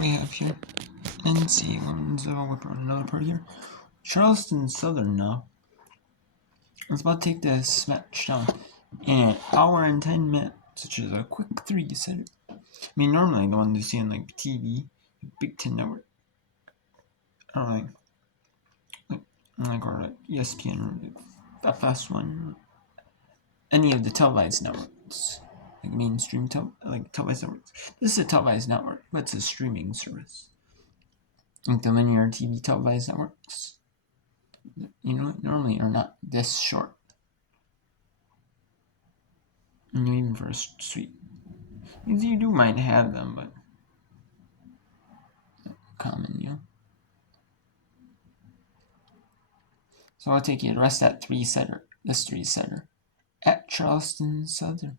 we have here NCAA Women's Volleyball, another part here. Charleston Southern now. Let's about to take this match down in an hour and 10 minutes, which is a quick 3-setter. I mean, normally the ones you see on like TV, Big Ten Network, or or like ESPN or that fast one, any of the televised networks, like mainstream televised networks. This is a televised network, but it's a streaming service. Like the linear TV televised networks, normally are not this short. Even for a suite. You do might have them, but common, So I'll take you the rest of that 3-setter, this 3-setter, at Charleston Southern.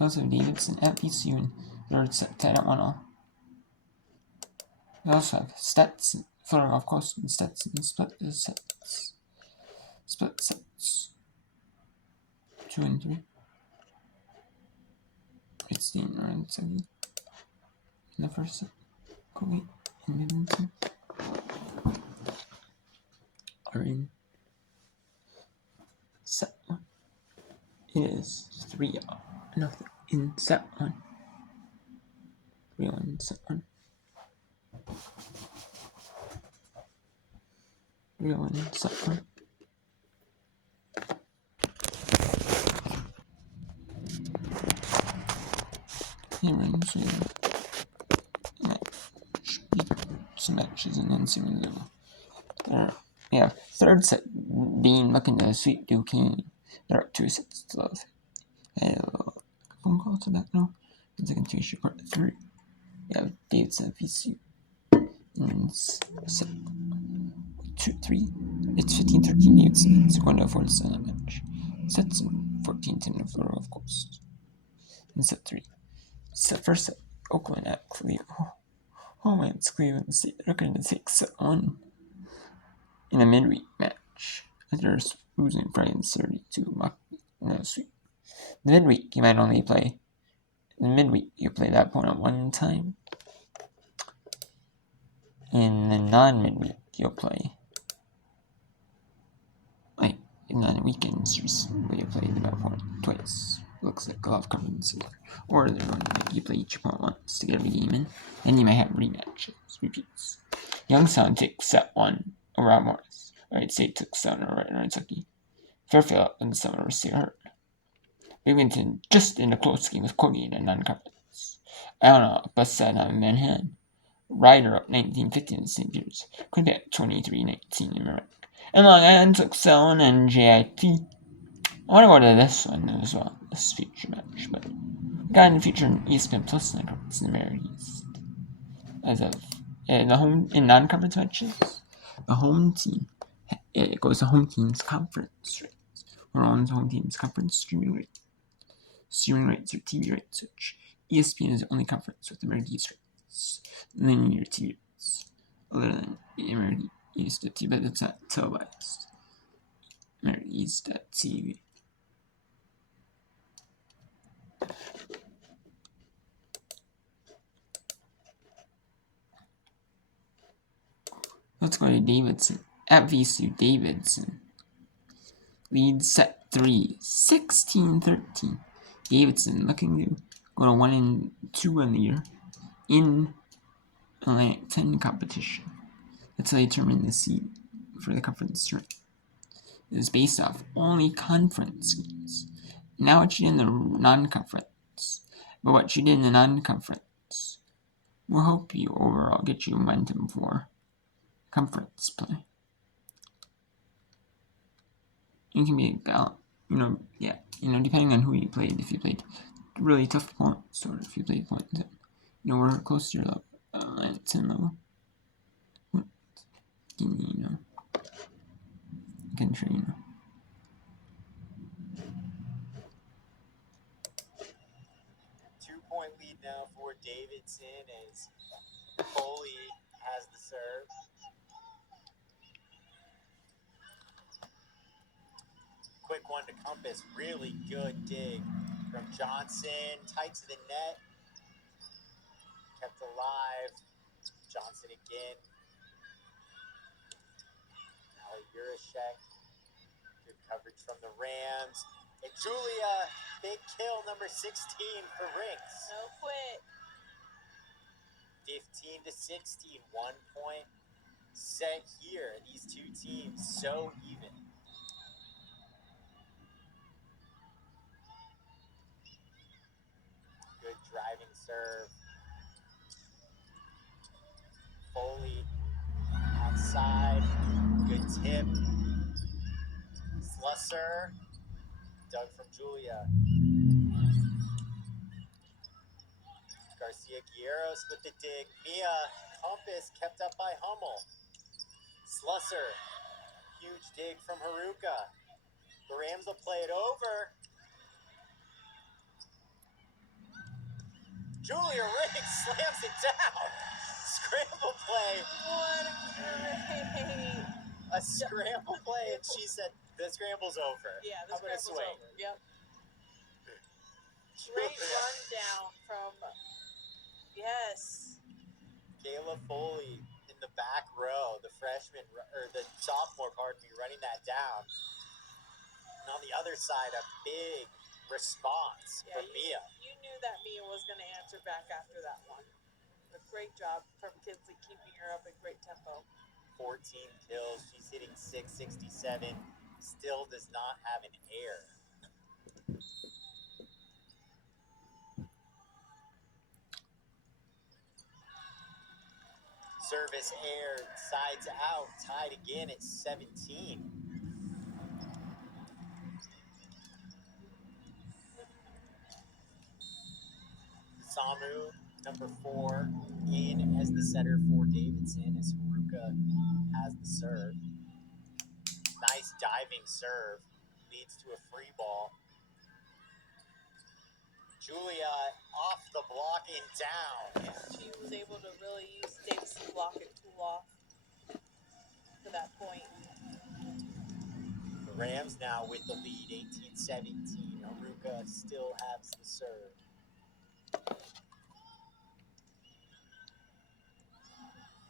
Also Davidson at VCU in third set, tied at 1-all. We also have Stetson, flutter off course, and Stetson split sets. 2 and 3. 16 around 70 in the first set. Kobe and Livingston are in set 1. It is 3-0 in set 1. 3-1 in set 1. 3-1 in set 1. Here in some matches in NCAA. Yeah, third set, Dean looking to sweep Duquesne. They're up 2 sets to love. I had a phone call to that now. The second two should part 3. Yeah, Davidson VCU in set 2-3. It's 15-13 Davidson. It's going to a 4-7 match. Sets 14-10 of Florida, of course. In set 3. First set, Oakland at Cleveland. Oh man, it's Cleveland State. They're going to take set 1 in a midweek match. After losing Friday 32 sweep. The midweek, you might only play. In midweek, you play that opponent 1 time. In the non-midweek, you'll play. Like, in the weekends, you play the opponent twice. Looks like a lot of confidence here. Or you play each opponent once to get every game in. Then you might have rematches, repeats. Youngstown takes set 1 over Rob Morris. Wright State took set 1 over Kentucky. Fairfield up in the set over Hurt. Binghamton just in a close game with Kogi in a non-conference. Alabama bust set on Manhattan. Ryder up 19-15 in St. Peter's. Quinnipiac 23-19 in Merrick. And Long Island took set 1 and JIT. I want to go to this one as well, this feature match, but got in feature in ESPN Plus non-conference in the America East. As of in non-conference matches, the home team it goes to home team's conference rates. We're on home team's conference streaming rates. Streaming rates are TV rates, which ESPN is the only conference with America East rates. Linear TV rates, other than America East TV, but it's not televised. America East TV. Let's go to Davidson. At VCU, Davidson leads set 3, 16-13. Davidson looking to go to 1-2 on the year in Atlantic 10 competition. That's how they determine the seed for the conference tournament. It is based off only conference games. Now what you did in the non-conference. But what you did in the non-conference will help you overall get you momentum for conference play. It can be depending on who you played. If you played really tough opponents, or if you played opponents that were close to your level, at 10 level, you can train. 2-point lead now for Davidson as Foley has the serve. Quick one to Compass. Really good dig from Johnson. Tight to the net. kept alive. Johnson again. Ali Jurashek. Good coverage from the Rams. And Julia, big kill, number 16 for Rinks. No quit. 15-16, 1 point set here. These two teams so even. Good driving serve. Foley outside. Good tip. Slusser. Dug from Julia. Garcia Guerreros with the dig. Mia Compass kept up by Hummel. Slusser. Huge dig from Haruka. The Rams will play it over. Julia Riggs slams it down. Scramble play. What a great. A scramble play, and she said, the scramble's over. Yeah, the I'm gonna scramble's swing. over. Yep. Great rundown from, yes. Kayla Foley in the back row, the freshman, or the sophomore, pardon me, running that down. And on the other side, a big response from Mia. You knew that Mia was going to answer back after that one. A great job from Kinsley keeping her up in great tempo. 14 kills. She's hitting 667. Still does not have an air. Service air, sides out, tied again at 17. Samu, number 4, in as the setter for Davidson as Haruka has the serve. Nice diving serve, leads to a free ball. Julia off the block and down. Yeah, she was able to really use Davison's block and cool off to that point. The Rams now with the lead, 18-17. Haruka still has the serve.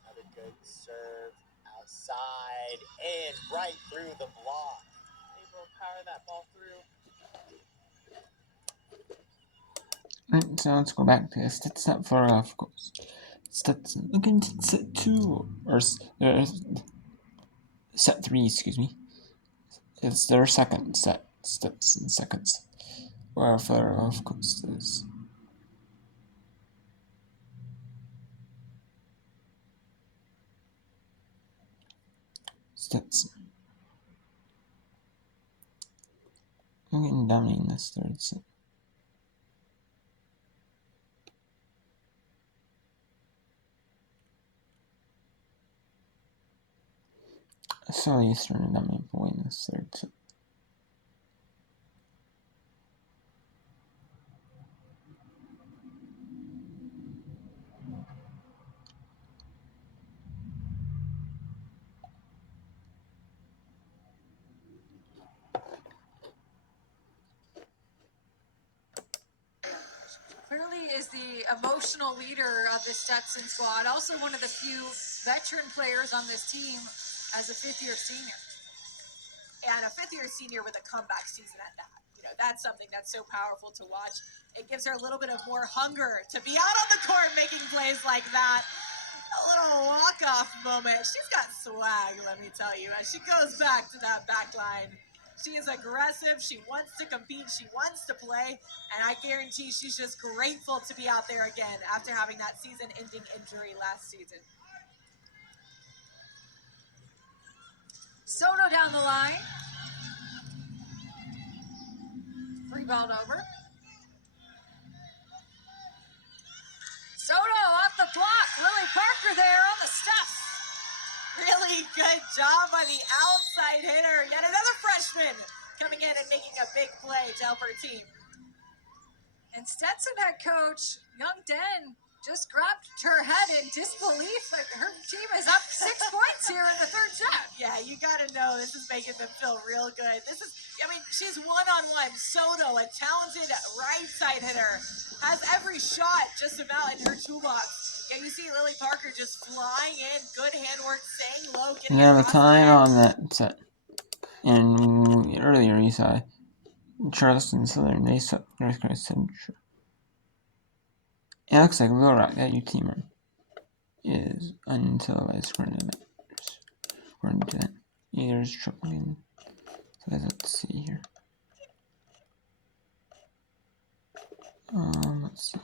Another good serve outside and right through the block. Able to power that ball through. Right, so let's go back to set 4, of course. Stetson looking to set 2, or set 3, excuse me. It's their second set. Stetson second set. Where for, of course, is Stetson. Looking down in this third set. Southeastern dominating in this third set. Clearly is the emotional leader of the Stetson squad. Also one of the few veteran players on this team as a fifth-year senior. And a fifth-year senior with a comeback season at that. You know, that's something that's so powerful to watch. It gives her a little bit of more hunger to be out on the court making plays like that. A little walk-off moment. She's got swag, let me tell you. As she goes back to that back line. She is aggressive. She wants to compete. She wants to play. And I guarantee she's just grateful to be out there again after having that season-ending injury last season. Soto down the line. Rebound over. Soto off the block. Lily Parker there on the stuff. Really good job by the outside hitter. Yet another freshman coming in and making a big play to help her team. And Stetson head coach Young Den just grabbed her head in disbelief that her team is up 6 points here in the third set. Yeah, you got to know this is making them feel real good. This is, I mean, she's one-on-one. Soto, a talented right side hitter, has every shot just about in her toolbox. Yeah, you see Lily Parker just flying in, good handwork, staying low, getting Now the across time the on that set. And earlier you saw Charleston Southern, they swept North Carolina Central. It looks like Little Rock, that U team run, is untelevised according to that. According to that. Yeah, there's trouble in. So let's see here. Let's see.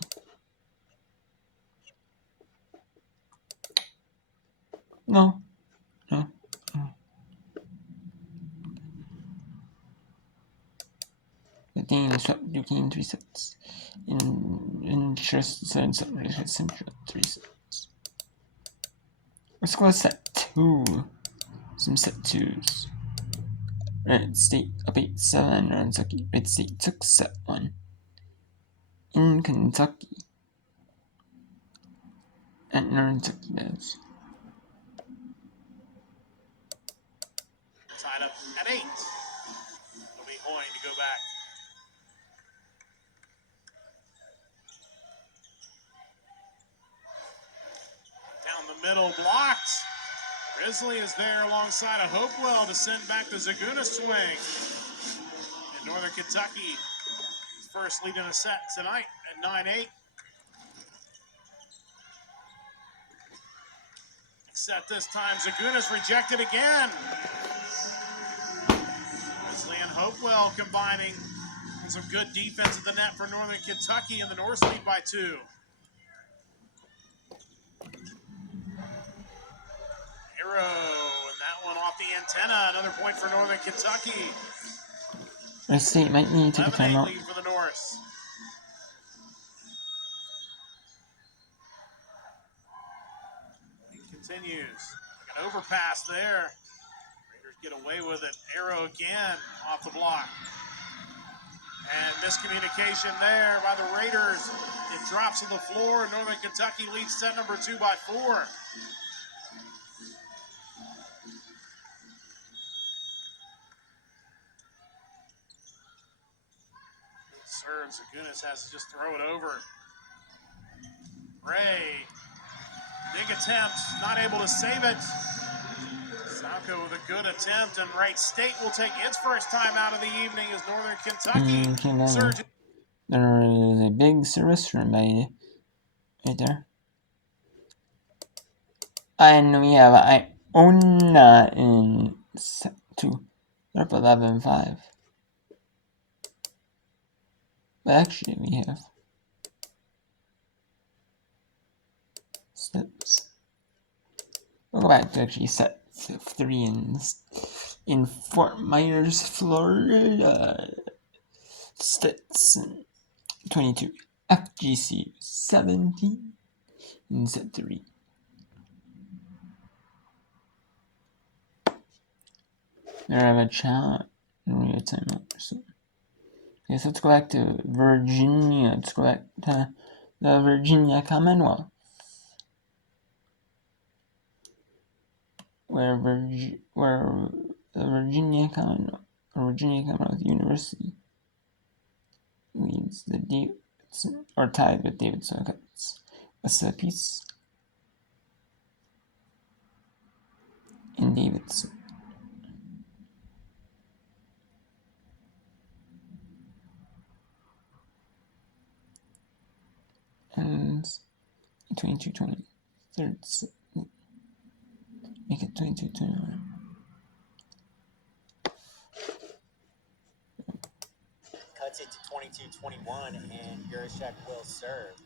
No. The team swept Duquesne 3 sets. In Charleston Southern Central 3 sets. Let's go to set 2. Some set 2s. Red State up 8-7. Kentucky. Red State took set 1 in Kentucky. At Kentucky does. Tied up at 8. It'll be Hoyne to go back. Down the middle, blocked. Risley is there alongside of Hopewell to send back the Zaguna swing. And Northern Kentucky first lead in a set tonight at 9-8. Set this time, Zaguna's rejected again. Risley and Hopewell combining on some good defense at the net for Northern Kentucky, and the Norse lead by 2. Arrow, and that one off the antenna. Another point for Northern Kentucky. Red State might need to take a 11-8 timeout. lead for the Norse. Continues. An overpass there. Raiders get away with it. Arrow again off the block. And miscommunication there by the Raiders. It drops to the floor. Northern Kentucky leads set number 2 by 4. Serve. Zagunas has to just throw it over. Ray. Big attempt. Not able to save it. Sacco with a good attempt, and Wright State will take its first time out of the evening as Northern Kentucky surges. There is a big service run by right there. And we have Iona in set 2. They're up 11-5. But actually we have steps. We'll go back to actually set 3 in Fort Myers, Florida. Stetson 22. FGC 17 in set 3. There I have a challenge. We have timeout. So, okay, so let's go back to Virginia. Let's go back to the Virginia Commonwealth. Where the Virginia Commonwealth University leads the Davidson, or tied with Davidson Cuts. A set piece in Davidson. And 22-20. Third set. Make it 22-21. Cuts it to 22-21, and Jurashek will serve.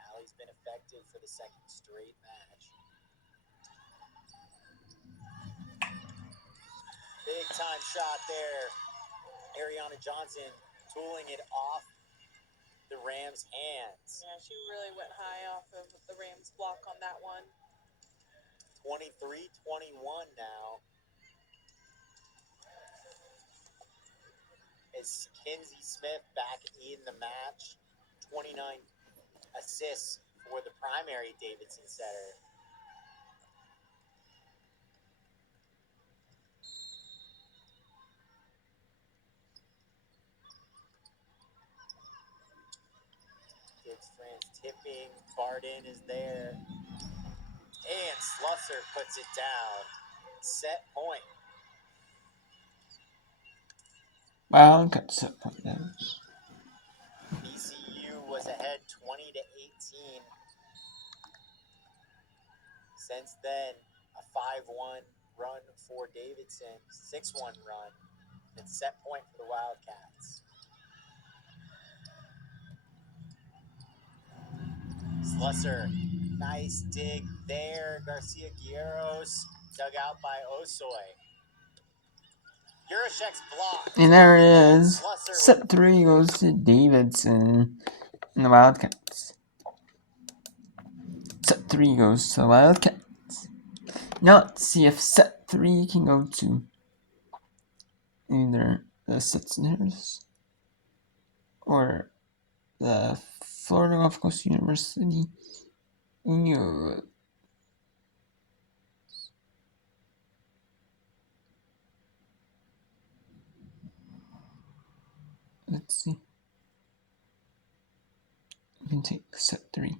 Allie's been effective for the second straight match. Big time shot there. Ariana Johnson tooling it off the Rams' hands. Yeah, she really went high off of the Rams block on that one. 23-21 now. As is Kinsey Smith back in the match. 29 assists for the primary Davidson setter. Gibbs France tipping. Barden is there. And Slusser puts it down. Set point. Wildcat set point those. BCU was ahead 20-18. Since then, a 5-1 run for Davidson, 6-1 run, and set point for the Wildcats. Slusser, nice dig there. Garcia Guerreros dug out by Osoy. Jurashek's block. And there it is. Set 3 goes to Davidson and the Wildcats. Set 3 goes to the Wildcats. Now let's see if set 3 can go to either the Stetson or the Florida Gulf Coast University. Let's see. We can take set 3.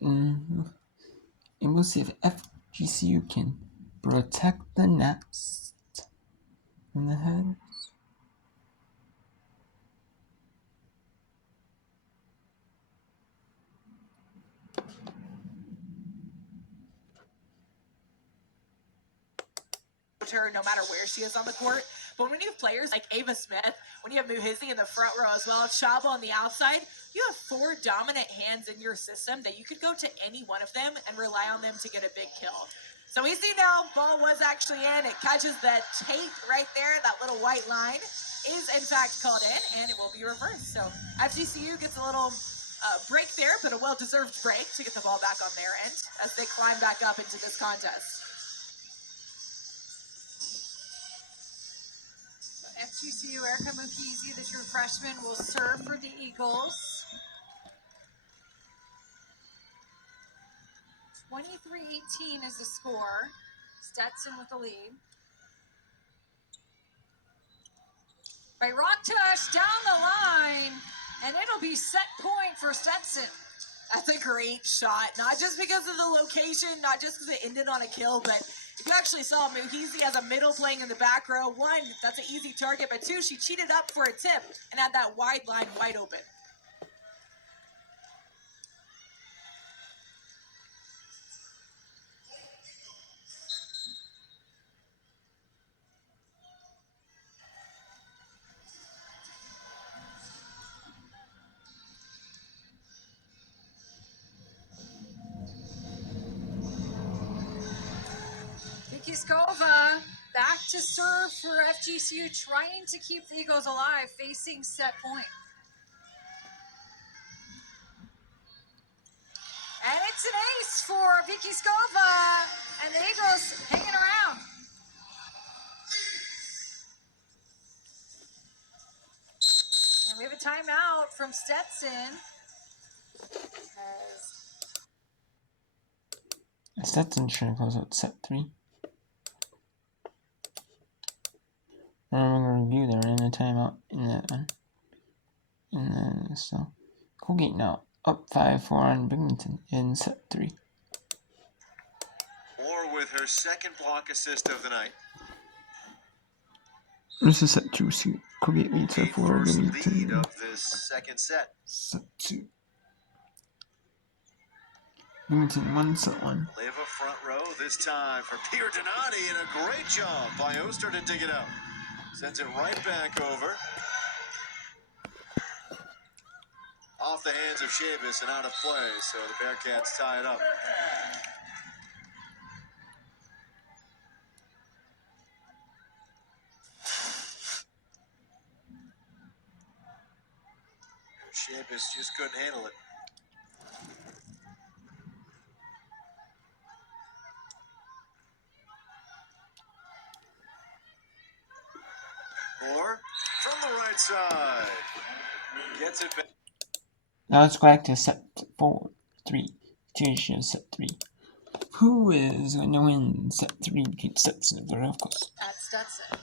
And we'll see if FGCU can protect the nest from the head. Her no matter where she is on the court. But when you have players like Ava Smith, when you have Muhizi in the front row as well, Chabo on the outside, you have 4 dominant hands in your system that you could go to any one of them and rely on them to get a big kill. So we see now, ball was actually in. It catches the tape right there. That little white line is in fact called in, and it will be reversed. So FGCU gets a little break there, but a well-deserved break to get the ball back on their end as they climb back up into this contest. FGCU Erica Muhizi, the true freshman, will serve for the Eagles. 23-18 is the score. Stetson with the lead. By rock touch down the line, and it'll be set point for Stetson. That's a great shot, not just because of the location, not just because it ended on a kill, but if you actually saw Muhizi as a middle playing in the back row, 1, that's an easy target, but 2, she cheated up for a tip and had that wide line wide open. Skova back to serve for FGCU, trying to keep the Eagles alive, facing set point. And it's an ace for Vicky Skova, and the Eagles hanging around. And we have a timeout from Stetson. Stetson trying to close out set 3. I'm going to review there in a timeout in that one. And then, so Colgate now up 5-4 on Binghamton in set 3. Moore with her second block assist of the night. This is set 2. So Colgate leads The 4 first Binghamton. lead of this second set. Set 2. Binghamton 1 set 1. Leva front row this time for Pierre Donati, and a great job by Oster to dig it out. Sends it right back over. Off the hands of Chavis and out of play, so the Bearcats tie it up. Chavis just couldn't handle it. Or from the right side. Gets it back. Now let's go back to set 4, 3. Continuation of set 3. Who is going to win set 3 between Stetson and Florida, of course? At Stetson.